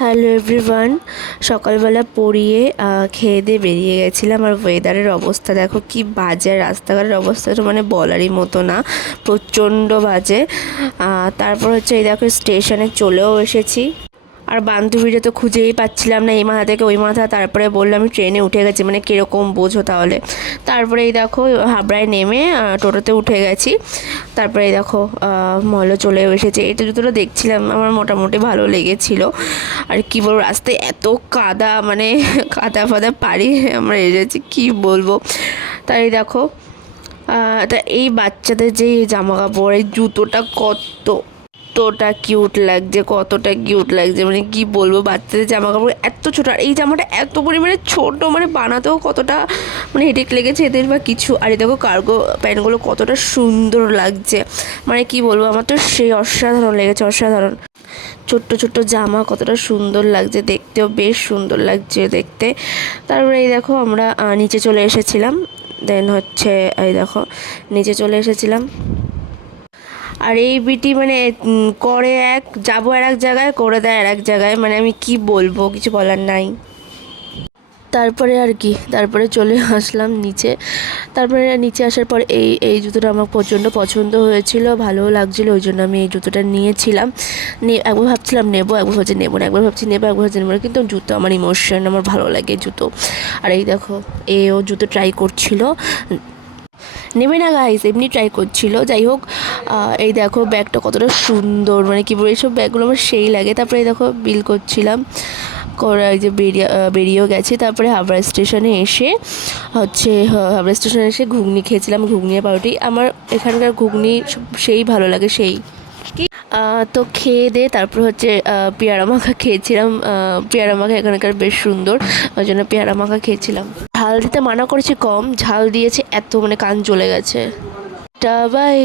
Hello everyone, সকালবেলা পড়িয়ে খেয়ে দিয়ে বেরিয়ে গেছিলাম। আর ওয়েদারের অবস্থা দেখো কি বাজে, রাস্তাঘাটের অবস্থাটা মানে বলারই মতো না, প্রচণ্ড বাজে। তারপর হচ্ছে এই দেখো স্টেশনে চলেও এসেছি। আর বান্ধবীরা তো খুঁজেই পাচ্ছিলাম না, এই মাথা থেকে ওই মাথা। তারপরে বললাম আমি ট্রেনে উঠে গেছি, মানে কীরকম বোঝো তাহলে। তারপরে এই দেখো হাবড়ায় নেমে টোটোতে উঠে গেছি। তারপরে এই দেখো মলও চলেও এসেছে। এটা জুতোটা দেখছিলাম, আমার মোটামুটি ভালো লেগেছিলো। আর কী বলবো, রাস্তায় এত কাদা, মানে কাদা ফাদা পাড়ি আমরা এসেছি, কী বলবো। তাই দেখো তা এই বাচ্চাদের যে জামা কাপড়, এই জুতোটা কতটা কিউট লাগছে, কতটা কিউট লাগছে, মানে কি বলবো। বাচ্চাদের জামা কাপড় এত ছোটো, আর এই জামাটা এত পরিমাণে ছোটো, মানে বানাতেও কতটা মানে হেডেক লেগেছে এদের বা কিছু। আর এই দেখো কার্গো প্যান্টগুলো কতটা সুন্দর লাগছে, মানে কি বলবো, আমার তো সেই অসাধারণ লেগেছে, অসাধারণ। ছোট্ট ছোট্ট জামা কতটা সুন্দর লাগছে, দেখতেও বেশ সুন্দর লাগছে দেখতে। তারপরে এই দেখো আমরা নিচে চলে এসেছিলাম। দেন হচ্ছে এই দেখো নিচে চলে এসেছিলাম। আর এই বিটি মানে করে এক, যাবো আর এক জায়গায়, করে দেয় আর এক জায়গায়, মানে আমি কি বলবো, কিছু বলার নাই। তারপরে আর কি, তারপরে চলে আসলাম নিচে। তারপরে নিচে আসার পর এই জুতোটা আমার প্রচণ্ড পছন্দ হয়েছিল, ভালোও লাগছিলো, ওই জন্য আমি এই জুতোটা নিয়েছিলাম। একবার ভাবছিলাম নেবো, একবার ভাবছি নেবো না, একবার ভাবছি নেবো, একবার ভাবছি নেবো না, কিন্তু জুতো আমার ইমোশন, আমার ভালো লাগে জুতো। আর এই দেখো ও জুতো ট্রাই করছিল, নেবে না গাইস, এমনি ট্রাই করছিল। যাই হোক, এই দেখো ব্যাগটা কতটা সুন্দর, মানে কী বলবো, এইসব ব্যাগগুলো আমার সেই লাগে। তারপরে এই দেখো বিল করছিলাম, করে এই যে বেরিয়েও গেছি। তারপরে হাবড়া স্টেশনে এসে হাবড়া স্টেশনে এসে ঘুগনি খেয়েছিলাম, ঘুগনি আর পাউরুটি। আমার এখানকার ঘুগনি সেই ভালো লাগে, সেই তো খেয়ে দিয়ে তারপর হচ্ছে পেয়ারা মাখা খেয়েছিলাম। পেয়ারা মাখা এখানকার বেশ সুন্দর, ওই জন্য পেয়ারা মাখা খেয়েছিলাম। ঝাল দিতে মানা করেছি, কম ঝাল দিয়েছে এত, মানে কান জ্বলে গেছে। টা বাই।